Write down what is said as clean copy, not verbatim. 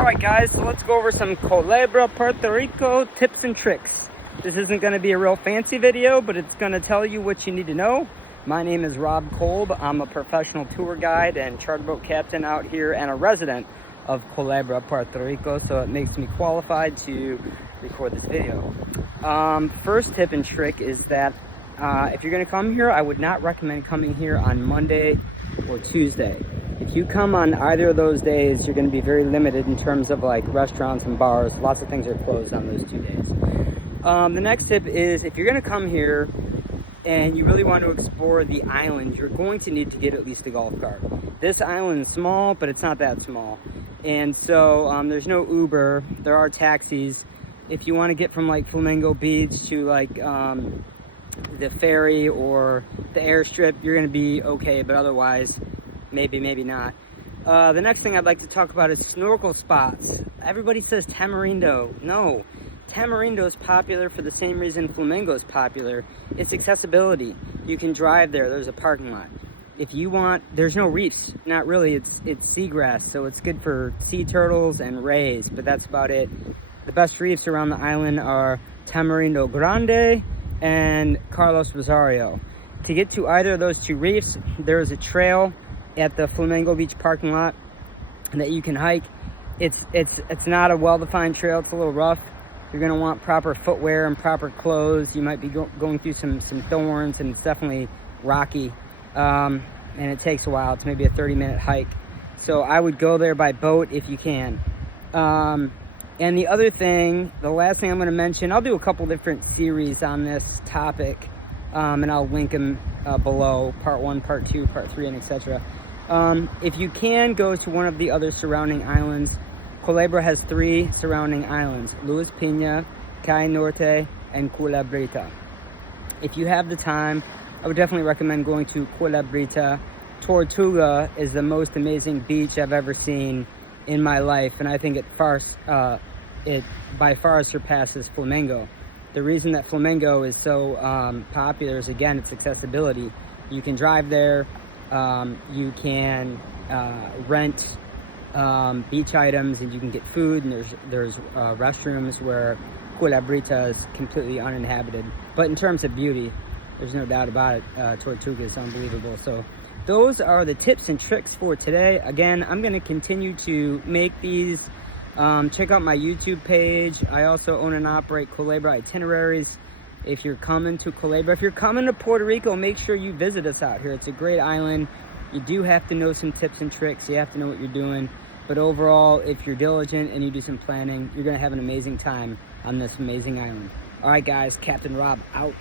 Alright guys, so let's go over some Culebra, Puerto Rico tips and tricks. This isn't going to be a real fancy video, but it's going to tell you what you need to know. My name is Kolb. I'm a professional tour guide and charter boat captain out here and a resident of Culebra, Puerto Rico, so it makes me qualified to record this video. First tip and trick is that if you're going to come here, I would not recommend coming here on Monday or Tuesday. If you come on either of those days, you're going to be very limited in terms of like restaurants and bars. Lots of things are closed on those 2 days. The next tip is if you're going to come here and you really want to explore the island, you're going to need to get at least a golf cart. This island is small, but it's not that small. And so there's no Uber. There are taxis. If you want to get from like Flamingo Beach to like the ferry or the airstrip, you're going to be okay, but otherwise maybe not. The next thing I'd like to talk about is snorkel spots. Everybody says Tamarindo. No, Tamarindo is popular for the same reason Flamingo is popular. It's accessibility. You can drive there. There's a parking lot. If you want, there's no reefs. Not really. It's seagrass, so it's good for sea turtles and rays, but that's about it. The best reefs around the island are Tamarindo Grande and Carlos Rosario. To get to either of those two reefs, there is a trail at the Flamingo Beach parking lot that you can hike. It's not a well-defined trail. It's a little rough. You're going to want proper footwear and proper clothes. You might be going through some thorns, and it's definitely rocky, and it takes a while. It's maybe a 30-minute hike, so I would go there by boat if you can. And the other thing, the last thing I'm going to mention, I'll do a couple different series on this topic, and I'll link them below, part 1, part 2, part 3, and etc. If you can go to one of the other surrounding islands, Culebra has 3 surrounding islands: Luis Pina, Cayo Norte, and Culebrita. If you have the time, I would definitely recommend going to Culebrita. Tortuga is the most amazing beach I've ever seen in my life, and I think it by far surpasses Flamingo. The reason that Flamingo is so popular is, again, its accessibility. You can drive there. You can rent beach items, and you can get food, and there's restrooms, where Culebrita is completely uninhabited. But in terms of beauty, there's no doubt about it. Tortuga is unbelievable. So those are the tips and tricks for today. Again, I'm going to continue to make these. Check out my YouTube page. I also own and operate Culebra itineraries. If you're coming to Culebra, if you're coming to Puerto Rico, make sure you visit us out here. It's a great island. You do have to know some tips and tricks. You have to know what you're doing. But overall, if you're diligent and you do some planning, you're going to have an amazing time on this amazing island. All right, guys, Captain Rob out.